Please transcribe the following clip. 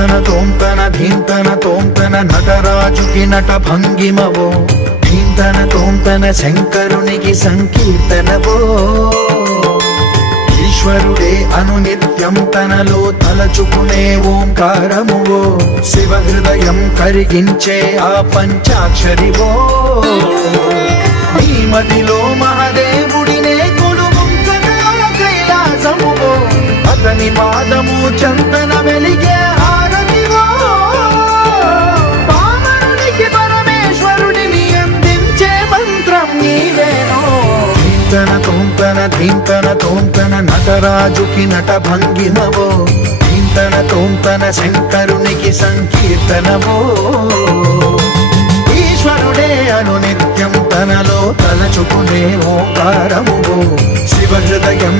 ధీంతన తోంతన ధీంతన తోంతన నటరాజుకి నట భంగిమవో, ధీంతన తోంతన శంకరునికి సంకీర్తనవో. ఈశ్వరుడే అనునిత్యం తనలో తలచుకునే ఓంకారమువో, శివ హృదయం కరిగించే ఆ పంచాక్షరివో. నీ మదిలో మహాదేవుడినే కొలువుంచగా కైలాసమువో, అతని పాదము చందన వెలిగే హారతివో. పామరునికి పరమేశ్వరుడిని అందించే మంత్రం నీవేనో. ధీంతన తోంతన ధీంతన తోంతన నటరాజుకి నట భంగిమవో, ధీంతన తోంతన శంకరునికి సంకీర్తనవో. ఈశ్వరుడే అనునిత్యం తనలో తలచుకునే ఓంకారమువో, శివ హృదయం